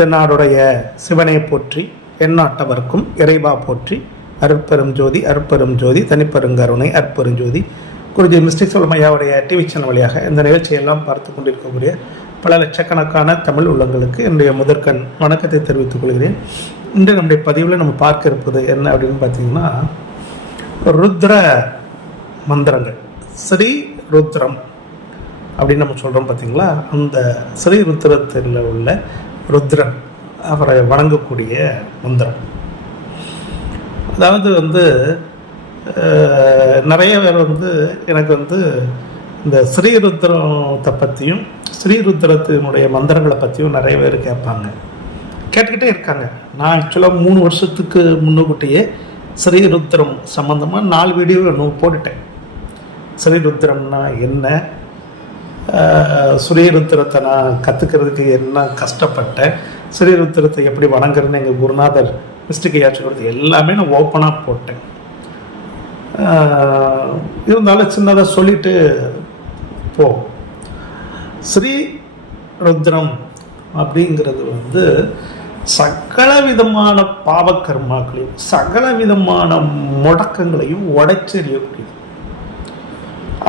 தென்னாடுடைய சிவனை போற்றி எண்ணாட்டவர்க்கும் இறைவா போற்றி அருட்பெரும் ஜோதி அருட்பெரும் ஜோதி தனிப்பெருங்கருணை அற்பெரும் ஜோதி. குருஜி மிஸ்டி சொல்மையாவுடைய டிவி சேனல் வழியாக இந்த நிகழ்ச்சியெல்லாம் பார்த்து கொண்டிருக்கக்கூடிய பல லட்சக்கணக்கான தமிழ் உள்ளங்களுக்கு என்னுடைய முதற்கண் வணக்கத்தை தெரிவித்துக் கொள்கிறேன். இன்று நம்முடைய பதிவில் நம்ம பார்க்க இருப்பது என்ன அப்படின்னு பார்த்தீங்கன்னா ருத்ர மந்திரங்கள். ஸ்ரீ ருத்ரம் அப்படின்னு நம்ம சொல்கிறோம் பார்த்தீங்களா? அந்த ஸ்ரீ ருத்ரத்தில் உள்ள ருத்ரன். அவரை வணங்கக்கூடிய மந்திரம். அதாவது வந்து நிறைய பேர் வந்து எனக்கு வந்து இந்த ஸ்ரீருத்ரத்தை பற்றியும் ஸ்ரீருத்ரத்தினுடைய மந்திரங்களை பற்றியும் நிறைய பேர் கேட்பாங்க. கேட்டுக்கிட்டே இருக்காங்க. நான் ஆக்சுவலாக மூணு வருஷத்துக்கு முன்னுக்கூட்டியே ஸ்ரீருத்ரம் சம்மந்தமாக நாலு வீடியோ ஒன்று போட்டுட்டேன். ஸ்ரீருத்ரம்னா என்ன? ஸ்ரீருத்திரத்தை நான் கற்றுக்கிறதுக்கு என்ன கஷ்டப்பட்டேன்? ஸ்ரீருத்திரத்தை எப்படி வணங்குறேன்னு எங்கள் குருநாதர் மிஸ்டேக் ஏற்றி கொடுத்து எல்லாமே நான் ஓப்பனாக போட்டேன். இருந்தாலும் சின்னதாக சொல்லிட்டு போ. ஸ்ரீ ருத்ரம் அப்படிங்கிறது வந்து சகல விதமான பாவக்கர்மாக்களையும் சகல விதமான முடக்கங்களையும் உடைச்செறியக்கூடியது.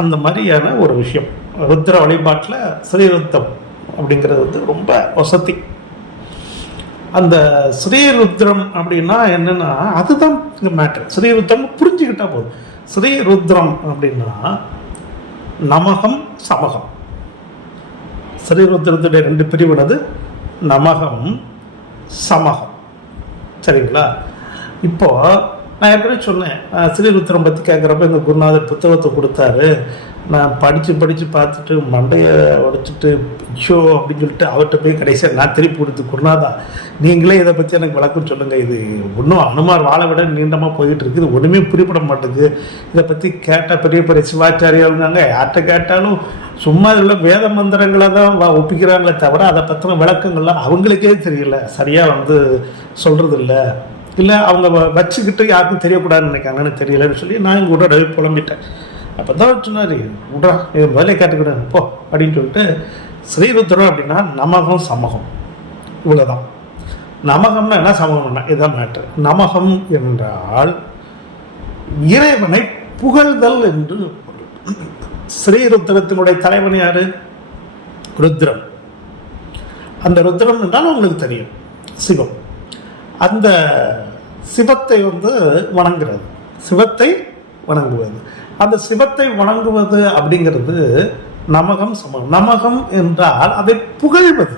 அந்த மாதிரியான ஒரு விஷயம். ருத்ர வழிபாட்டில் ஸ்ரீருத்தம் அப்படிங்கிறது வந்து ரொம்ப வசதி. அந்த ஸ்ரீருத்ரம் அப்படின்னா என்னென்னா அதுதான் இங்கே மேட்ரு ஸ்ரீருத்ரம் புரிஞ்சுக்கிட்டா போதும். ஸ்ரீருத்ரம் அப்படின்னா நமகம் சமகம். ஸ்ரீருத்ரத்துடைய ரெண்டு பிரிவுனது நமகம் சமகம். சரிங்களா? இப்போ நான் ஏற்கனவே சொன்னேன். ஸ்ரீருத்திரம் பற்றி கேட்குறப்ப இந்த குருநாதர் புத்தகத்தை கொடுத்தாரு. நான் படித்து படித்து பார்த்துட்டு மண்டையை உடைச்சிட்டு ஐயோ அப்படின்னு சொல்லிட்டு அவர்கிட்ட போய் கடைசியாக நான் திருப்பி கொடுத்து குருநாதா நீங்களே இதை பற்றி எனக்கு விளக்கம் சொல்லுங்கள் இது ஒன்றும் அனுமார் வாழ விட நீண்டமாக போயிட்டு இருக்குது. இது ஒன்றுமே புரியப்பட மாட்டேங்குது. இதை பற்றி கேட்டால் பெரிய பெரிய சிவாச்சாரியாங்க யார்கிட்ட கேட்டாலும் சும்மா இதில் வேத மந்திரங்களை தான் ஒப்பிக்கிறாங்களே தவிர அதை பற்றின விளக்கங்கள்லாம் அவங்களுக்கே தெரியல. சரியாக வந்து சொல்கிறது இல்லை இல்லை அவங்க வ- வச்சுக்கிட்டு யாருக்கும் தெரியக்கூடாதுன்னு நினைக்காங்கன்னு தெரியலன்னு சொல்லி நான் எங்கள் விட புலம்பிட்டேன். அப்போ தான் சொன்னார் விட்றா இது வேலையை கேட்டுக்கிட்டேன் போ அப்படின்னு சொல்லிட்டு ஸ்ரீருத்ரம் அப்படின்னா நமகம் சமகம். இவ்வளோதான் நமகம்னா என்ன சமகம்னா இதுதான் மேட்ரு நமகம் என்றால் இறைவனை புகழ்தல் என்று ஸ்ரீருத்திரத்தினுடைய ஸ்ரீருத்ரத்தினுடைய தலைவன் யாரு? ருத்ரம். அந்த ருத்ரம் என்றால் உங்களுக்கு தெரியும் சிவம். அந்த சிவத்தை வந்து வணங்குறது. சிவத்தை வணங்குவது. அந்த சிவத்தை வணங்குவது அப்படிங்கிறது நமகம் சமம். நமகம் என்றால் அதை புகழ்வது.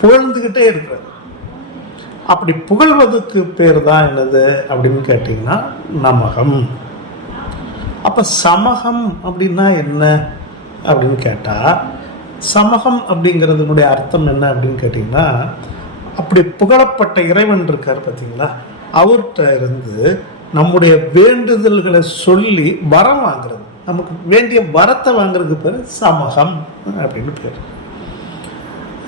புகழ்ந்துக்கிட்டே இருக்கிறது. அப்படி புகழ்வதுக்கு பேர் தான் என்னது அப்படின்னு கேட்டிங்கன்னா நமகம். அப்போ சமகம் அப்படின்னா என்ன அப்படின்னு கேட்டால் சமகம் அப்படிங்கிறதுனுடைய அர்த்தம் என்ன அப்படின்னு கேட்டிங்கன்னா அப்படி புகழப்பட்ட இறைவன் இருக்கார் பார்த்தீங்களா? அவர்கிட்ட இருந்து நம்முடைய வேண்டுதல்களை சொல்லி வரம் வாங்குறது. நமக்கு வேண்டிய வரத்தை வாங்குறதுக்கு பேர் சமகம் அப்படின்னு பேர்.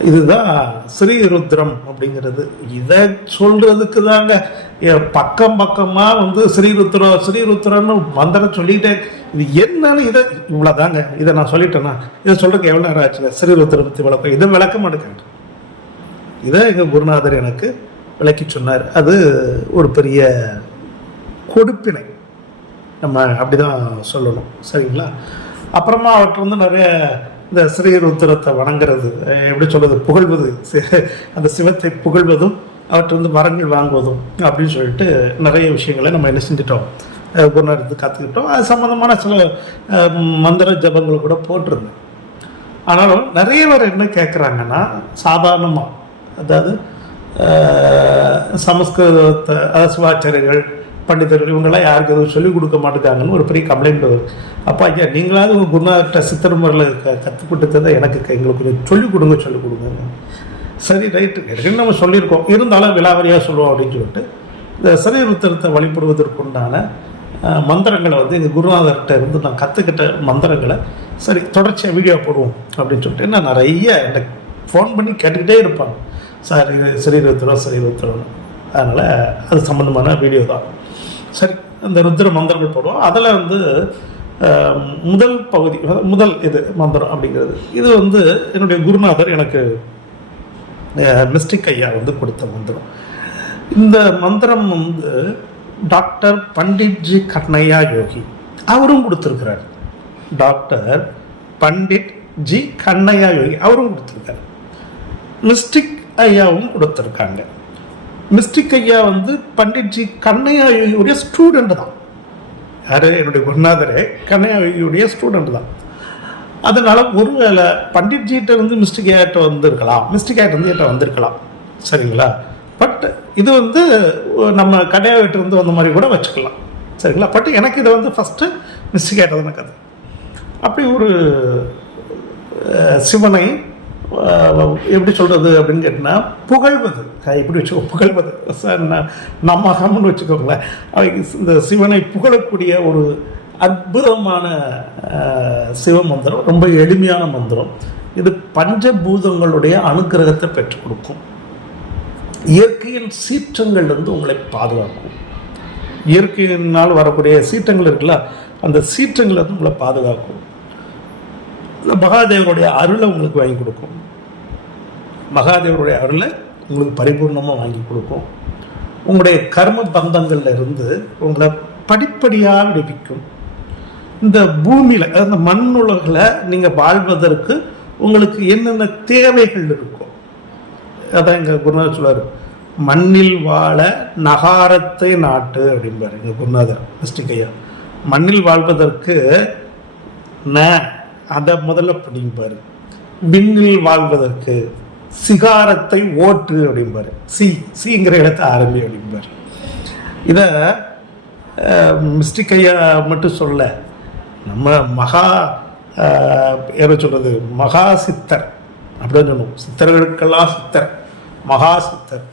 இதுதான் ஸ்ரீருத்ரம் அப்படிங்கிறது. இதை சொல்றதுக்கு தாங்க பக்கம் பக்கமாக வந்து ஸ்ரீருத்ரம் ஸ்ரீருத்ரம்னு மந்திரம் சொல்லிட்டே இது என்னன்னு இதை இவ்வளோதாங்க இதை நான் சொல்லிட்டேன்னா இதை சொல்றதுக்கு எவ்வளோ நேரம் ஆச்சுங்க ஸ்ரீருத்ரம் பற்றி விளக்கம் இதை விளக்க மாட்டேங்க இதை எங்கள் குருநாதர் எனக்கு விளக்கி சொன்னார். அது ஒரு பெரிய கொடுப்பினை. நம்ம அப்படிதான் சொல்லணும். சரிங்களா? அப்புறமா அவர்கிட்ட வந்து நிறைய இந்த ஸ்ரீருத்திரத்தை வணங்குறது எப்படி சொல்கிறது புகழ்வது அந்த சிவத்தை புகழ்வதும் அவற்றை வந்து மரங்கள் வாங்குவதும் அப்படின்னு சொல்லிட்டு நிறைய விஷயங்களை நம்ம என்ன செஞ்சிட்டோம். குருநாதத்து காத்துக்கிட்டோம். கற்றுக்கிட்டோம் அது சம்மந்தமான சில மந்திர ஜபங்களை கூட போட்டிருந்தேன். ஆனாலும் நிறைய பேர் என்ன கேட்குறாங்கன்னா சாதாரணமாக அதாவது சமஸ்கிருதத்தை அதாவது சிவாச்சாரியர்கள் பண்டிதர்கள் இவங்கெல்லாம் யாருக்கு எதுவும் சொல்லிக் கொடுக்க மாட்டேங்காங்கன்னு ஒரு பெரிய கம்ப்ளைண்ட் வருது அப்பா ஐயா நீங்களாவது உங்கள் குருநாதர்கிட்ட சித்தர் முறையில் க கற்றுக் கொடுத்ததை எனக்கு எங்களுக்கு கொஞ்சம் சொல்லிக் கொடுங்க சொல்லிக் கொடுங்க. சரி ரைட்டு ஏற்கனவே நம்ம சொல்லியிருக்கோம். இருந்தாலும் விலாவரியாக சொல்லுவோம் அப்படின்னு சொல்லிட்டு இந்த சரீருத்தரத்தை வழிபடுவதற்குண்டான மந்திரங்களை வந்து எங்கள் குருநாதர்கிட்ட இருந்து நான் கற்றுக்கிட்ட மந்திரங்களை சரி தொடர்ச்சியாக வீடியோ போடுவோம் அப்படின்னு சொல்லிட்டு நான் நிறைய எனக்கு ஃபோன் பண்ணி கேட்டுக்கிட்டே இருப்பாங்க. சார் இது சரி ஸ்ரீருத்ரம் அதனால் அது சம்மந்தமான வீடியோ தான். சரி அந்த ருத்ர மந்திரங்கள் போடுவோம். அதில் வந்து முதல் பகுதி முதல் இது மந்திரம் அப்படிங்கிறது. இது வந்து என்னுடைய குருநாதர் எனக்கு மிஸ்டிக் ஐயா வந்து கொடுத்த மந்திரம். இந்த மந்திரம் வந்து டாக்டர் பண்டிட்ஜி கண்ணையா யோகி அவரும் கொடுத்துருக்கிறார். டாக்டர் பண்டிட் ஜி கண்ணையா யோகி அவரும் கொடுத்துருக்காரு மிஸ்டிக் ஐயாவும் கொடுத்துருக்காங்க. மிஸ்டிக் ஐயா வந்து பண்டிட்ஜி கண்ணையா யோகியுடைய ஸ்டூடெண்ட் தான். யார்? என்னுடைய குருநாதரே கண்ணையா யோகியுடைய ஸ்டூடெண்ட் தான். அதனால் ஒருவேளை பண்டிட்ஜிகிட்ட இருந்து மிஸ்டிக் ஐயாட்ட வந்திருக்கலாம். மிஸ்டிக் ஐயாட்ட வந்து என்கிட்ட வந்திருக்கலாம்? சரிங்களா? பட் இது வந்து நம்ம கடையாவிட்டு இருந்து வந்த மாதிரி கூட வச்சுக்கலாம். சரிங்களா? பட் எனக்கு இது வந்து ஃபஸ்ட்டு மிஸ்டிக் ஐயாட்ட கதை. அப்படி ஒரு சிவனை எப்படி சொல்கிறது அப்படின்னு கேட்டிங்கன்னா புகழ்வது எப்படி வச்சுக்கோ புகழ்வது ச- ந- நமகம்னு வச்சுக்கோங்களேன். அவை இந்த சிவனை புகழக்கூடிய ஒரு அற்புதமான சிவ மந்திரம் ரொம்ப எளிமையான மந்திரம். இது பஞ்சபூதங்களுடைய அனுக்கிரகத்தை பெற்றுக் கொடுக்கும். இயற்கையின் சீற்றங்கள்லேருந்து உங்களை பாதுகாக்கும். இயற்கையினால் வரக்கூடிய சீற்றங்கள் இருக்குல்ல அந்த சீற்றங்கள்ல வந்து உங்களை பாதுகாக்கும். இந்த அருளை உங்களுக்கு வாங்கி கொடுக்கும். மகாதேவருடைய அருளை உங்களுக்கு பரிபூர்ணமாக வாங்கி கொடுக்கும் உங்களுடைய கர்ம பந்தங்கள்ல இருந்து உங்களை படிப்படியாக விடுவிக்கும். இந்த பூமியில் அந்த மண்ணுலகில் நீங்கள் வாழ்வதற்கு உங்களுக்கு என்னென்ன தேவைகள் இருக்கும் அதான் எங்கள் குருநாதர் சொல்லுவார் மண்ணில் வாழ நகாரத்தை நாட்டு அப்படிம்பார் எங்கள் குருநாதர் மிஸ்டிக்கையா மண்ணில் வாழ்வதற்கு ந அதை முதல்ல பிடிப்பார் விண்ணில் வாழ்வதற்கு சிகாரத்தை ஓட்டு அப்படிம்பார். சி சிங்கிற இடத்தை ஆரம்பி அப்படிம்பார். இதை மிஸ்டிக் ஐயா மட்டும் சொல்ல. நம்ம மகா என்ன சொல்கிறது மகா சித்தர். அப்படின்னு சொல்லுவோம் சித்தர்களுக்கெல்லாம் சித்தர். மகா சித்தர்.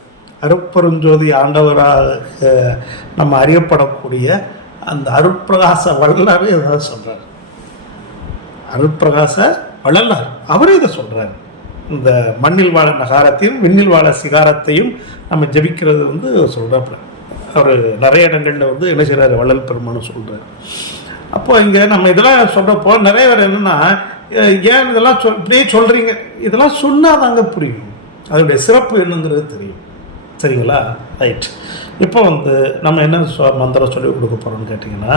அருப்பெருஞ்சோதி ஆண்டவராக நம்ம அறியப்படக்கூடிய அந்த அருட்பிரகாச வள்ளலார் இதை சொல்கிறார் அருட்பிரகாச வள்ளலார். அவரே இதை சொல்கிறார் இந்த மண்ணில் வாழ நகாரத்தையும் விண்ணில் வாழ சிகாரத்தையும் நம்ம ஜெபிக்கிறது வந்து சொல்கிறாப்புல அவர் நிறைய இடங்களில் வந்து என்ன செய்கிறார் வள்ளல் பெருமானு சொல்கிறார் அப்போ இங்கே நம்ம இதெல்லாம் சொல்கிறப்போ நிறைய பேர் என்னன்னா ஏன் இதெல்லாம் சொல் இப்படியே சொல்கிறீங்க இதெல்லாம் சொன்னால் தாங்க புரியும். அதனுடைய சிறப்பு என்னங்கிறது தெரியும். சரிங்களா? ரைட் இப்போ வந்து நம்ம என்ன சொ- மந்திரம் சொல்லி கொடுக்க போகிறோம்னு கேட்டிங்கன்னா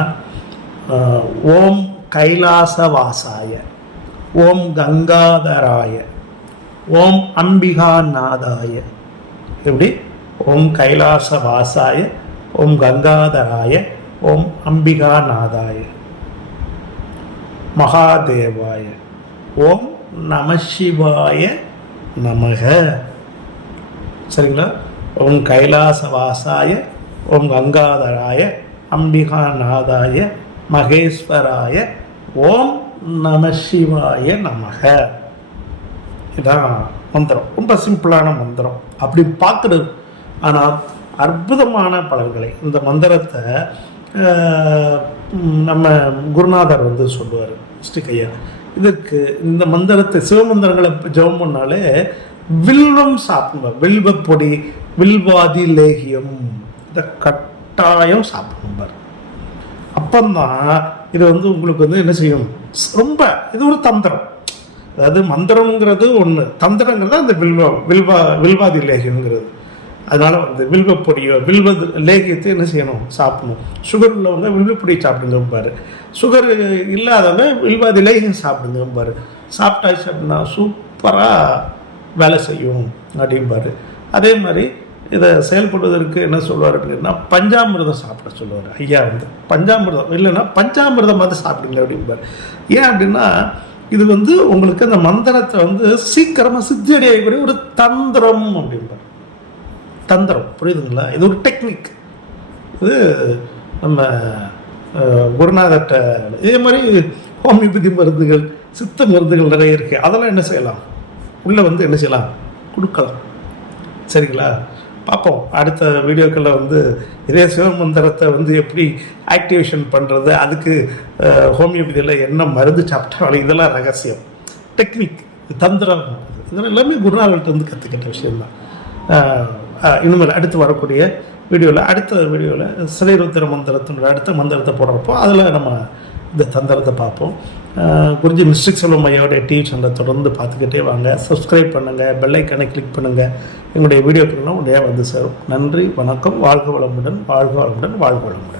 ஓம் கைலாச வாசாய ஓம் கங்காதராய ஓம் அம்பிகா நாதாய எப்படி? ஓம் கைலாச வாசாய ஓம் கங்காதராய ஓம் அம்பிகா நாதாய மகாதேவாய. ஓம் நம சிவாய நமக. சரிங்களா? ஓம் கைலாச வாசாய ஓம் கங்காதராய அம்பிகா நாதாய மகேஸ்வராய ஓம் நம சிவாய நமக. இதான் மந்திரம். ரொம்ப சிம்பிளான மந்திரம். அப்படி பார்க்குறது. ஆனால் அற்புதமான பலன்களை. இந்த மந்திரத்தை நம்ம குருநாதர் வந்து சொல்லுவார் ஸ்ரீ இதற்கு இந்த மந்திரத்தை சிவமந்திரங்களை ஜெபம் பண்ணாலே வில்வம் சாப்பிடுங்க. வில்வ பொடி வில்வாதி லேகியம். இதை கட்டாயம் சாப்பிடணும் அப்பந்தான் இது வந்து உங்களுக்கு வந்து என்ன செய்யும்? ரொம்ப இது ஒரு தந்திரம். அதாவது மந்திரம்ங்கிறது ஒன்று தந்திரங்கிறது அந்த வில்வ வில்வா வில்வாதி லேகியங்கிறது அதனால் வந்து வில்வ பொடியோ வில்வ லேகியத்தை என்ன செய்யணும்? சாப்பிடணும். சுகர் உள்ளவங்க வில்வ பொடி சாப்பிடுங்க சுகர் இல்லாதவங்க வில்வாதி லேகியம் சாப்பிடுங்கம்பார். சாப்பிட்டாச்சு அப்படின்னா சூப்பராக வேலை செய்யும் அப்படிம்பாரு. அதே மாதிரி இதை செயல்படுவதற்கு என்ன சொல்லுவார் அப்படின்னா பஞ்சாமிர்தம் சாப்பிட சொல்லுவார். ஐயா வந்து பஞ்சாமிர்தம் இல்லைன்னா பஞ்சாமிர்தம் வந்து சாப்பிடுங்க அப்படிம்பார். ஏன் அப்படின்னா இது வந்து உங்களுக்கு அந்த மந்திரத்தை வந்து சீக்கிரமாக சித்தி அடையக்கூடிய ஒரு தந்திரம் அப்படின்பார் தந்திரம் புரியுதுங்களா? இது ஒரு டெக்னிக் இது நம்ம குருநாதர்கிட்ட இதே மாதிரி ஹோமியோபதி மருந்துகள் சித்த மருந்துகள் நிறைய இருக்குது அதெல்லாம் என்ன செய்யலாம்? உள்ளே வந்து என்ன செய்யலாம்? கொடுக்கலாம். சரிங்களா? பார்ப்போம். அடுத்த வீடியோக்களில் வந்து இதே சிவமந்திரத்தை வந்து எப்படி ஆக்டிவேஷன் பண்ணுறது அதுக்கு ஹோமியோபதியில் என்ன மருந்து சாப்பிட்டாலும் இதெல்லாம் ரகசியம். டெக்னிக் தந்திரம். இதெல்லாம் எல்லாமே குருநாதர்கிட்ட வந்து கற்றுக்கிட்ட விஷயம்தான். இனிமேல் அடுத்து வரக்கூடிய வீடியோவில் அடுத்த வீடியோவில் சிலைருத்திர மந்திரத்தினுடைய அடுத்த மந்திரத்தை போடுறப்போ அதில் நம்ம இந்த தந்திரத்தை பார்ப்போம். குருஜி மிஸ்டிக் செல்வம் ஐயாவுடைய டிவி சேனலை தொடர்ந்து பார்த்துக்கிட்டே வாங்க. சப்ஸ்கிரைப் பண்ணுங்கள் பெல்லைக்கனை கிளிக் பண்ணுங்கள் எங்களுடைய வீடியோக்கள்லாம் உடனே வந்து சேரும். நன்றி வணக்கம் வாழ்க வளமுடன் வாழ்க வளமுடன் வாழ்க வளமுடன்.